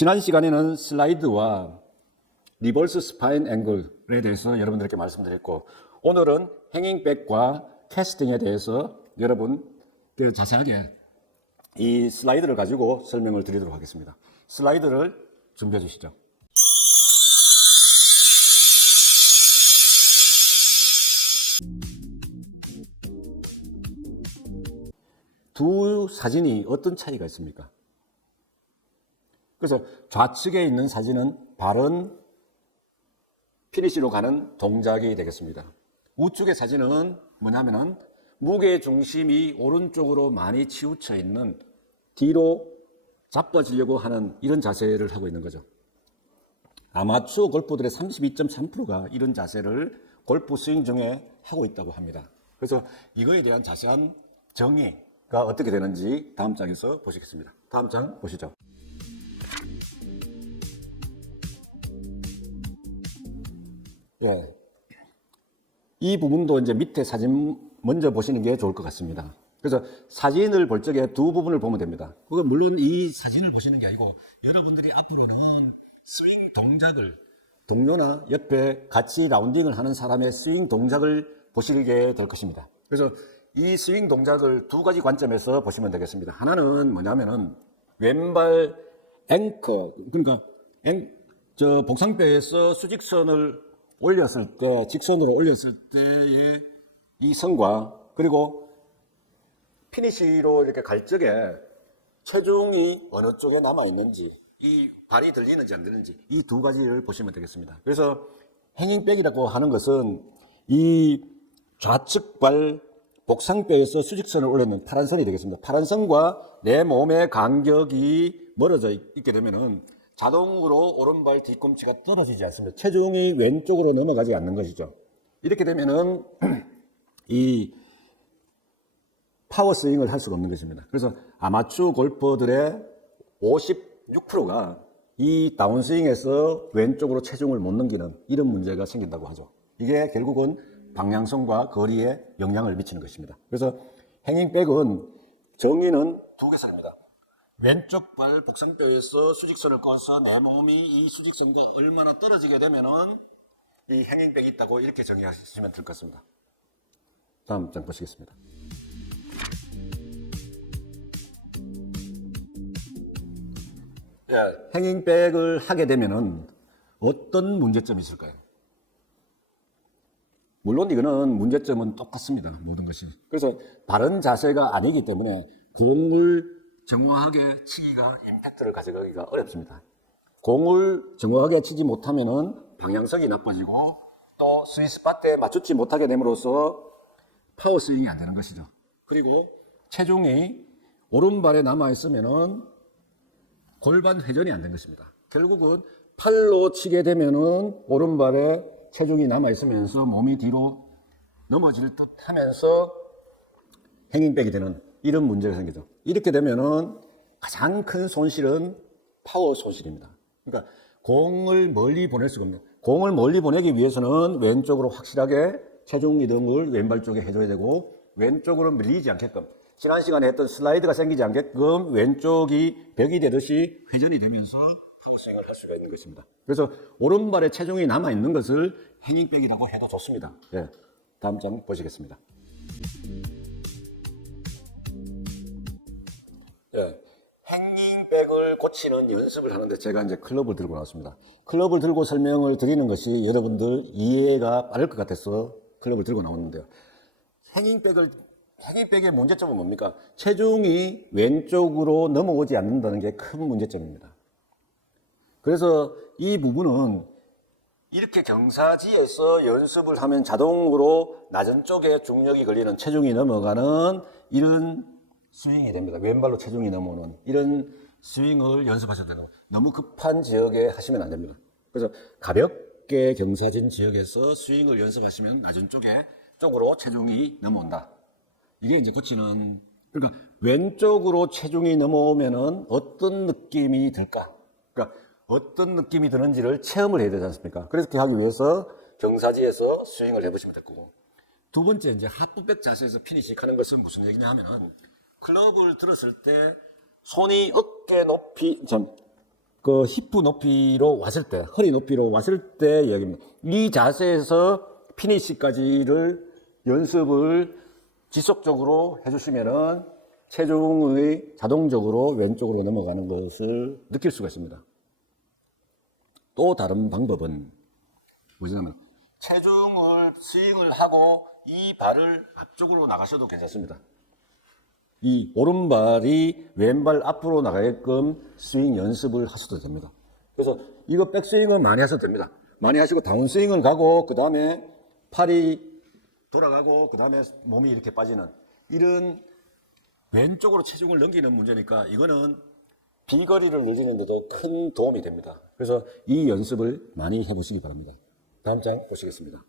지난 시간에는 슬라이드와 리버스 스파인 앵글에 대해서 여러분들께 말씀드렸고, 오늘은 행잉백과 캐스팅에 대해서 여러분 자세하게 이 슬라이드를 가지고 설명을 드리도록 하겠습니다. 슬라이드를 준비해 주시죠. 두 사진이 어떤 차이가 있습니까? 그래서 좌측에 있는 사진은 바른 피니시로 가는 동작이 되겠습니다. 우측의 사진은 뭐냐면은 무게 중심이 오른쪽으로 많이 치우쳐 있는 뒤로 자빠지려고 하는 이런 자세를 하고 있는 거죠. 아마추어 골퍼들의 32.3%가 이런 자세를 골프 스윙 중에 하고 있다고 합니다. 그래서 이거에 대한 자세한 정의가 어떻게 되는지 다음 장에서 보시겠습니다. 다음 장 보시죠. 예. 이 부분도 이제 밑에 사진 먼저 보시는 게 좋을 것 같습니다. 그래서 사진을 볼 적에 두 부분을 보면 됩니다. 그건 물론 이 사진을 보시는 게 아니고 여러분들이 앞으로는 스윙 동작을 동료나 옆에 같이 라운딩을 하는 사람의 스윙 동작을 보시게 될 것입니다. 그래서 이 스윙 동작을 두 가지 관점에서 보시면 되겠습니다. 하나는 뭐냐면은 왼발 앵커, 그러니까 복상뼈에서 수직선을 올렸을 때, 직선으로 올렸을 때의 이 선과, 그리고 피니시로 이렇게 갈 적에 체중이 어느 쪽에 남아있는지, 이 발이 들리는지 안 들리는지, 이 두 가지를 보시면 되겠습니다. 그래서 행잉백이라고 하는 것은 이 좌측 발 복상뼈에서 수직선을 올리는 파란 선이 되겠습니다. 파란 선과 내 몸의 간격이 멀어져 있게 되면은 자동으로 오른발 뒤꿈치가 떨어지지 않습니다. 체중이 왼쪽으로 넘어가지 않는 것이죠. 이렇게 되면은 이 파워 스윙을 할 수가 없는 것입니다. 그래서 아마추어 골퍼들의 56%가 이 다운스윙에서 왼쪽으로 체중을 못 넘기는 이런 문제가 생긴다고 하죠. 이게 결국은 방향성과 거리에 영향을 미치는 것입니다. 그래서 행잉백은 정의는 두 개선입니다. 왼쪽 발 복상뼈에서 수직선을 꺼서 내 몸이 이 수직선과 얼마나 떨어지게 되면은 이 행잉백이 있다고 이렇게 정의하시면 될 것 같습니다. 다음 장 보시겠습니다. 행잉백을 하게 되면은 어떤 문제점이 있을까요? 물론 이거는 문제점은 똑같습니다. 모든 것이. 그래서 바른 자세가 아니기 때문에 공을 정확하게 치기가 임팩트를 가져가기가 어렵습니다. 공을 정확하게 치지 못하면은 방향성이 나빠지고 또 스윗스팟에 맞추지 못하게 됨으로써 파워 스윙이 안 되는 것이죠. 그리고 체중이 오른발에 남아있으면은 골반 회전이 안 되는 것입니다. 결국은 팔로 치게 되면은 오른발에 체중이 남아있으면서 몸이 뒤로 넘어질 듯 하면서 행잉백이 되는 이런 문제가 생기죠. 이렇게 되면은 가장 큰 손실은 파워 손실입니다. 그러니까 공을 멀리 보낼 수가 없는, 공을 멀리 보내기 위해서는 왼쪽으로 확실하게 체중 이동을 왼발 쪽에 해줘야 되고 왼쪽으로 밀리지 않게끔 지난 시간에 했던 슬라이드가 생기지 않게끔 왼쪽이 벽이 되듯이 회전이 되면서 스윙을 할 수가 있는 것입니다. 그래서 오른발에 체중이 남아있는 것을 행잉백이라고 해도 좋습니다. 예, 다음 장 보시겠습니다. 예, 행잉백을 고치는 연습을 하는데 제가 이제 클럽을 들고 나왔습니다. 클럽을 들고 설명을 드리는 것이 여러분들 이해가 빠를 것 같아서 클럽을 들고 나왔는데요. 행잉백의 문제점은 뭡니까? 체중이 왼쪽으로 넘어오지 않는다는 게 큰 문제점입니다. 그래서 이 부분은 이렇게 경사지에서 연습을 하면 자동으로 낮은 쪽에 중력이 걸리는 체중이 넘어가는 이런 스윙이 됩니다. 왼발로 체중이 넘어오는 이런 스윙을 연습하셔도 되는 거예요. 너무 급한 지역에 하시면 안 됩니다. 그래서 가볍게 경사진 지역에서 스윙을 연습하시면 낮은 쪽으로 체중이 넘어온다. 이게 이제 고치는, 그러니까 왼쪽으로 체중이 넘어오면은 어떤 느낌이 들까? 그러니까 어떤 느낌이 드는지를 체험을 해야 되지 않습니까? 그렇게 하기 위해서 경사지에서 스윙을 해보시면 될 거고. 두 번째, 이제 핫풋백 자세에서 피니시 하는 것은 무슨 얘기냐 하면은 클럽을 들었을 때 손이 어깨 높이, 그 히프 높이로 왔을 때, 허리 높이로 왔을 때 이야기입니다. 이 자세에서 피니시까지를 연습을 지속적으로 해주시면은 체중의 자동적으로 왼쪽으로 넘어가는 것을 느낄 수가 있습니다. 또 다른 방법은 뭐냐면 체중을 스윙을 하고 이 발을 앞쪽으로 나가셔도 괜찮습니다. 이 오른발이 왼발 앞으로 나가게끔 스윙 연습을 하셔도 됩니다. 그래서 이거 백스윙은 많이 하셔도 됩니다. 많이 하시고 다운스윙을 가고 그 다음에 팔이 돌아가고 그 다음에 몸이 이렇게 빠지는 이런 왼쪽으로 체중을 넘기는 문제니까 이거는 비거리를 늘리는 데도 큰 도움이 됩니다. 그래서 이 연습을 많이 해보시기 바랍니다. 다음 장 보시겠습니다.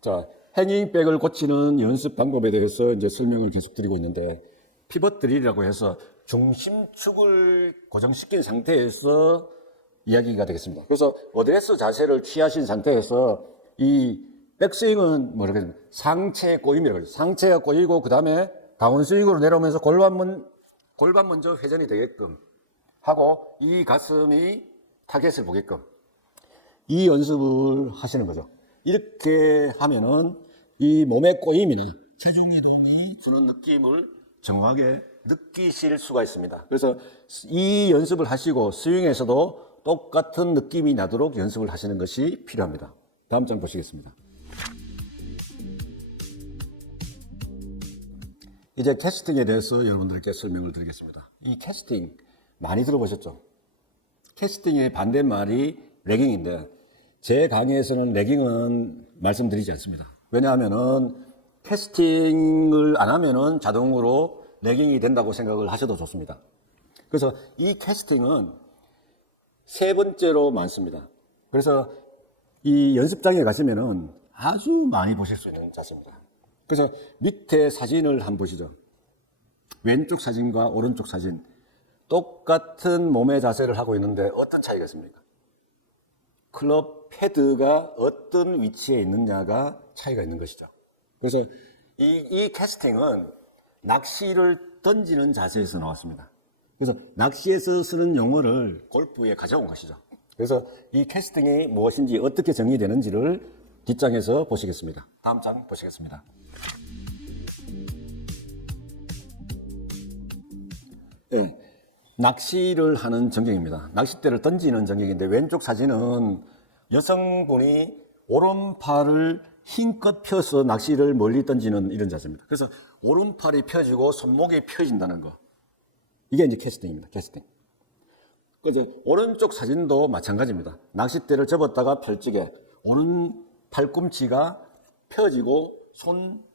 자, 행잉백을 고치는 연습 방법에 대해서 이제 설명을 계속 드리고 있는데, 피벗 드릴이라고 해서 중심축을 고정시킨 상태에서 이야기가 되겠습니다. 그래서 어드레스 자세를 취하신 상태에서 이 백스윙은 뭐라고 해야 되나? 상체 꼬임이라고 해요. 상체가 꼬이고 그 다음에 다운스윙으로 내려오면서 골반 먼저 회전이 되게끔 하고 이 가슴이 타겟을 보게끔 이 연습을 하시는 거죠. 이렇게 하면은 이 몸의 꼬임이나 체중 이동이 주는 느낌을 정확하게 느끼실 수가 있습니다. 그래서 이 연습을 하시고 스윙에서도 똑같은 느낌이 나도록 연습을 하시는 것이 필요합니다. 다음 장 보시겠습니다. 이제 캐스팅에 대해서 여러분들께 설명을 드리겠습니다. 이 캐스팅 많이 들어보셨죠? 캐스팅의 반대말이 레깅인데 제 강의에서는 레깅은 말씀드리지 않습니다. 왜냐하면은 캐스팅을 안 하면은 자동으로 레깅이 된다고 생각을 하셔도 좋습니다. 그래서 이 캐스팅은 세 번째로 많습니다. 그래서 이 연습장에 가시면은 아주 많이 보실 수 있는 자세입니다. 그래서 밑에 사진을 한번 보시죠. 왼쪽 사진과 오른쪽 사진 똑같은 몸의 자세를 하고 있는데 어떤 차이가 있습니까? 클럽 헤드가 어떤 위치에 있느냐가 차이가 있는 것이죠. 그래서 이 캐스팅은 낚시를 던지는 자세에서 나왔습니다. 그래서 낚시에서 쓰는 용어를 골프에 가져온 것이죠. 그래서 이 캐스팅이 무엇인지 어떻게 정의되는지를 뒷장에서 보시겠습니다. 다음 장 보시겠습니다. 네, 낚시를 하는 전경입니다. 낚싯대를 던지는 전경인데 왼쪽 사진은 여성분이 오른팔을 힘껏 펴서 낚시를 멀리 던지는 이런 자세입니다. 그래서 오른팔이 펴지고 손목이 펴진다는 거. 이게 이제 캐스팅입니다. 캐스팅. 그래서 오른쪽 사진도 마찬가지입니다. 낚싯대를 접었다가 펼치게 오른 팔꿈치가 펴지고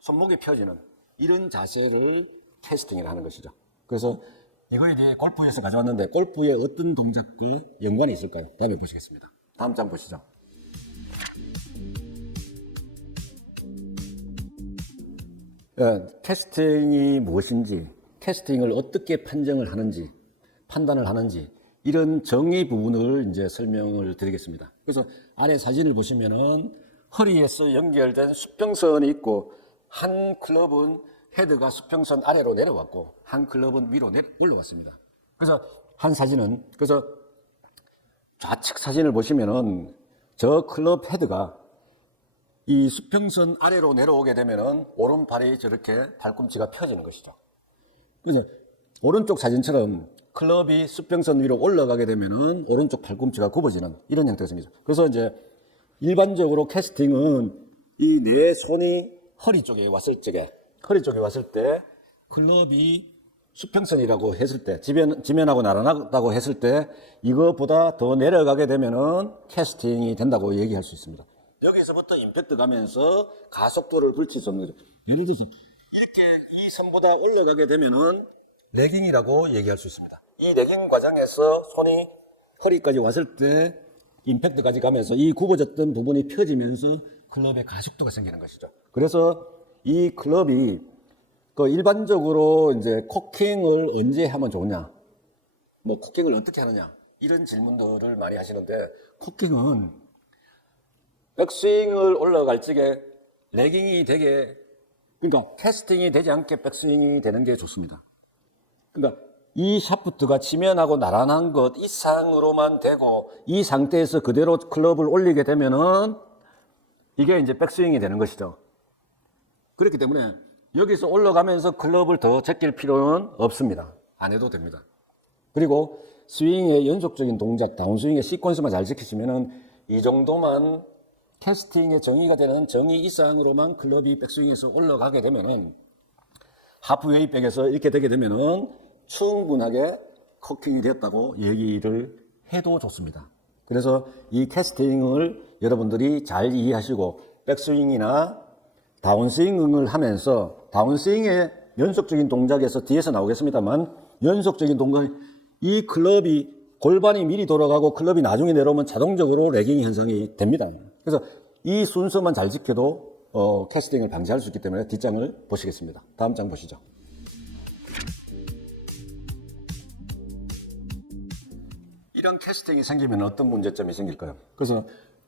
손목이 펴지는 이런 자세를 캐스팅이라 하는 것이죠. 그래서 이걸 이제 골프에서 가져왔는데 골프의 어떤 동작과 연관이 있을까요? 다음에 보시겠습니다. 다음 장 보시죠. 캐스팅이 무엇인지, 캐스팅을 어떻게 판단을 하는지 이런 정의 부분을 이제 설명을 드리겠습니다. 그래서 아래 사진을 보시면은 허리에서 연결된 수평선이 있고 한 클럽은 헤드가 수평선 아래로 내려왔고 한 클럽은 위로 올라왔습니다. 그래서 그래서 좌측 사진을 보시면은 저 클럽 헤드가 이 수평선 아래로 내려오게 되면은 오른팔이 저렇게 팔꿈치가 펴지는 것이죠. 그래서 오른쪽 사진처럼 클럽이 수평선 위로 올라가게 되면은 오른쪽 팔꿈치가 굽어지는 이런 형태가 생기죠. 그래서 이제 일반적으로 캐스팅은 이 내 손이 허리 쪽에 왔을 때 클럽이 수평선이라고 했을 때 지면하고 나란하다고 했을 때 이거보다 더 내려가게 되면은 캐스팅이 된다고 얘기할 수 있습니다. 여기서부터 임팩트 가면서 가속도를 불칠 수 없는 거죠. 예를 들어서 이렇게 이 선보다 올라가게 되면은 레깅이라고 얘기할 수 있습니다. 이 레깅 과정에서 손이 허리까지 왔을 때 임팩트까지 가면서 이 굽어졌던 부분이 펴지면서 클럽의 가속도가 생기는 것이죠. 그래서 이 클럽이 일반적으로 이제 코킹을 언제 하면 좋냐, 뭐 코킹을 어떻게 하느냐 이런 질문들을 많이 하시는데 코킹은 백스윙을 올라갈 적에 레깅이 되게 그러니까 캐스팅이 되지 않게 백스윙이 되는 게 좋습니다. 그러니까 이 샤프트가 지면하고 나란한 것 이상으로만 되고 이 상태에서 그대로 클럽을 올리게 되면은 이게 이제 백스윙이 되는 것이죠. 그렇기 때문에 여기서 올라가면서 클럽을 더 제낄 필요는 없습니다. 안 해도 됩니다. 그리고 스윙의 연속적인 동작, 다운스윙의 시퀀스만 잘 지키시면은 이 정도만 캐스팅의 정의가 되는 정의 이상으로만 클럽이 백스윙에서 올라가게 되면은 하프웨이 백에서 이렇게 되게 되면은 충분하게 커킹이 됐다고 얘기를 해도 좋습니다. 그래서 이 캐스팅을 여러분들이 잘 이해하시고 백스윙이나 다운스윙을 하면서 다운스윙의 연속적인 동작에서 뒤에서 나오겠습니다만 연속적인 동작, 이 클럽이 골반이 미리 돌아가고 클럽이 나중에 내려오면 자동적으로 레깅 현상이 됩니다. 그래서 이 순서만 잘 지켜도 캐스팅을 방지할 수 있기 때문에 뒷장을 보시겠습니다. 다음 장 보시죠. 이런 캐스팅이 생기면 어떤 문제점이 생길까요? 그래서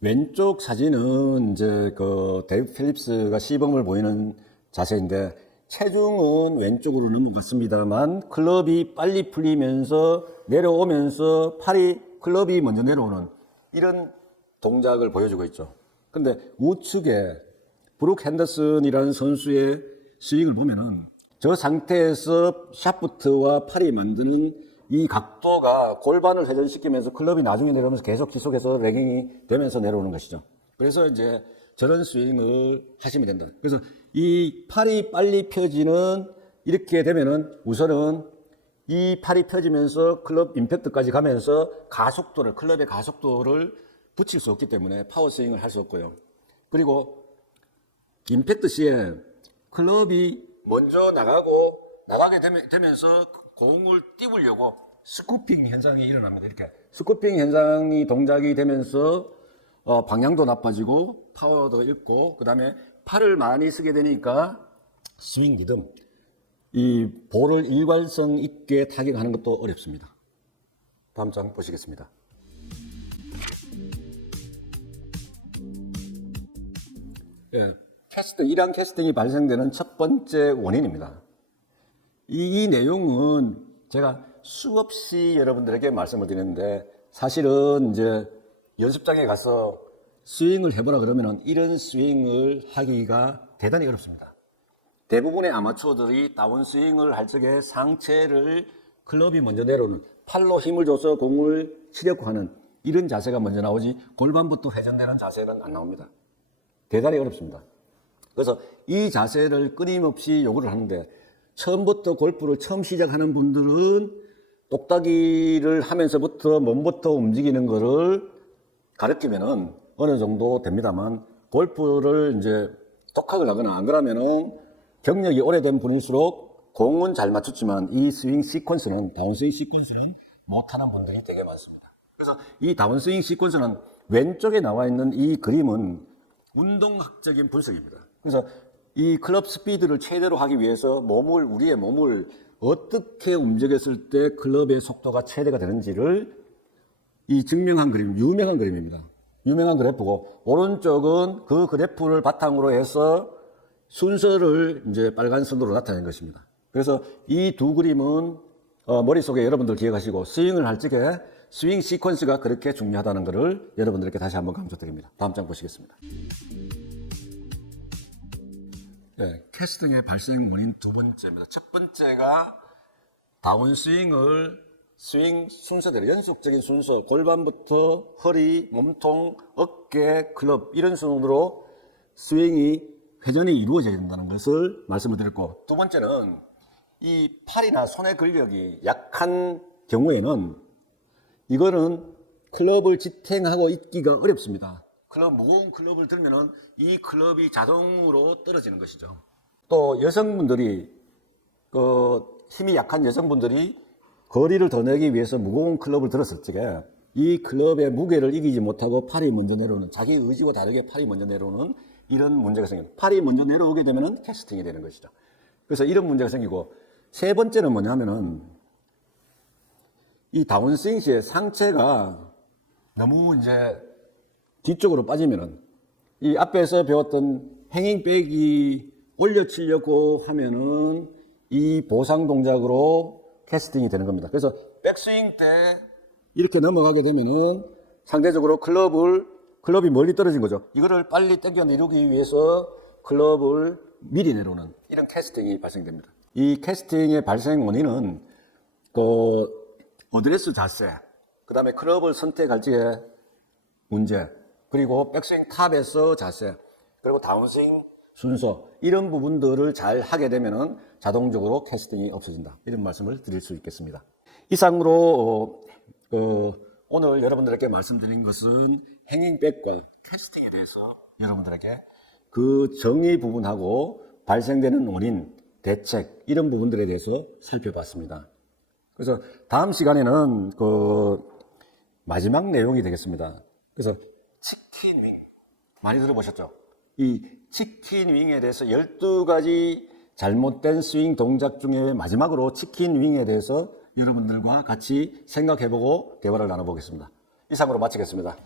왼쪽 사진은 이제 그 데이브 필립스가 시범을 보이는 자세인데 체중은 왼쪽으로 넘어갔습니다만 클럽이 빨리 풀리면서 내려오면서 팔이 클럽이 먼저 내려오는 이런 동작을 보여주고 있죠. 근데 우측에 브룩 핸더슨이라는 선수의 스윙을 보면은 저 상태에서 샤프트와 팔이 만드는 이 각도가 골반을 회전시키면서 클럽이 나중에 내려오면서 계속 지속해서 레깅이 되면서 내려오는 것이죠. 그래서 이제 저런 스윙을 하시면 된다. 그래서 이 팔이 빨리 펴지는 이렇게 되면은 우선은 이 팔이 펴지면서 클럽 임팩트까지 가면서 가속도를, 클럽의 가속도를 붙일 수 없기 때문에 파워 스윙을 할 수 없고요. 그리고 임팩트 시에 클럽이 먼저 나가게 되면서 공을 띄우려고 스쿠핑 현상이 일어납니다. 이렇게 스쿠핑 현상이 동작이 되면서 방향도 나빠지고 파워도 잃고 그 다음에 팔을 많이 쓰게 되니까 스윙 리듬, 이 볼을 일관성 있게 타격하는 것도 어렵습니다. 다음 장 보시겠습니다. 예, 이러한 캐스팅이 발생되는 첫 번째 원인입니다. 이 내용은 제가 수없이 여러분들에게 말씀을 드리는데 사실은 이제 연습장에 가서 스윙을 해보라 그러면 이런 스윙을 하기가 대단히 어렵습니다. 대부분의 아마추어들이 다운스윙을 할 적에 상체를 클럽이 먼저 내려오는 팔로 힘을 줘서 공을 치려고 하는 이런 자세가 먼저 나오지 골반부터 회전되는 자세는 안 나옵니다. 대단히 어렵습니다. 그래서 이 자세를 끊임없이 요구를 하는데 처음부터 골프를 처음 시작하는 분들은 똑딱이를 하면서부터 몸부터 움직이는 거를 가르치면은 어느 정도 됩니다만 골프를 이제 독학을 하거나 안 그러면은 경력이 오래된 분일수록 공은 잘 맞췄지만 이 스윙 시퀀스는 다운스윙 시퀀스는 못하는 분들이 되게 많습니다. 그래서 이 다운스윙 시퀀스는 왼쪽에 나와 있는 이 그림은 운동학적인 분석입니다. 그래서 이 클럽 스피드를 최대로 하기 위해서 우리의 몸을 어떻게 움직였을 때 클럽의 속도가 최대가 되는지를 이 증명한 그림, 유명한 그림입니다. 유명한 그래프고 오른쪽은 그 그래프를 바탕으로 해서 순서를 이제 빨간 선으로 나타낸 것입니다. 그래서 이 두 그림은 머릿속에 여러분들 기억하시고 스윙을 할 적에 스윙 시퀀스가 그렇게 중요하다는 것을 여러분들께 다시 한번 강조드립니다. 다음 장 보시겠습니다. 네, 캐스팅의 발생 원인 두 번째입니다. 첫 번째가 다운스윙을 스윙 순서대로 연속적인 순서, 골반부터 허리, 몸통, 어깨, 클럽 이런 순으로 스윙이 회전이 이루어져야 된다는 것을 말씀을 드렸고, 두 번째는 이 팔이나 손의 근력이 약한 경우에는 이거는 클럽을 지탱하고 있기가 어렵습니다. 무거운 클럽을 들면은 이 클럽이 자동으로 떨어지는 것이죠. 또 여성분들이 힘이 약한 여성분들이 거리를 더 내기 위해서 무거운 클럽을 들었을 적에 이 클럽의 무게를 이기지 못하고 팔이 먼저 내려오는, 자기 의지와 다르게 팔이 먼저 내려오는 이런 문제가 생깁니다. 팔이 먼저 내려오게 되면은 캐스팅이 되는 것이죠. 그래서 이런 문제가 생기고, 세 번째는 뭐냐면은 이 다운스윙 시에 상체가 너무 이제 뒤쪽으로 빠지면은 이 앞에서 배웠던 행잉백이 올려치려고 하면은 이 보상 동작으로 캐스팅이 되는 겁니다. 그래서 백스윙 때 이렇게 넘어가게 되면은 상대적으로 클럽이 멀리 떨어진 거죠. 이거를 빨리 당겨 내리기 위해서 클럽을 미리 내려오는 이런 캐스팅이 발생됩니다. 이 캐스팅의 발생 원인은 그 어드레스 자세, 그 다음에 클럽을 선택할 적의 문제, 그리고 백스윙 탑에서 자세, 그리고 다운스윙 순서, 이런 부분들을 잘 하게 되면은 자동적으로 캐스팅이 없어진다, 이런 말씀을 드릴 수 있겠습니다. 이상으로 오늘 여러분들에게 말씀드린 것은 행잉백과 캐스팅에 대해서 여러분들에게 그 정의 부분하고 발생되는 원인, 대책, 이런 부분들에 대해서 살펴봤습니다. 그래서 다음 시간에는 그 마지막 내용이 되겠습니다. 그래서 치킨 윙 많이 들어보셨죠? 이 치킨 윙에 대해서 12가지 잘못된 스윙 동작 중에 마지막으로 치킨 윙에 대해서 여러분들과 같이 생각해보고 대화를 나눠보겠습니다. 이상으로 마치겠습니다.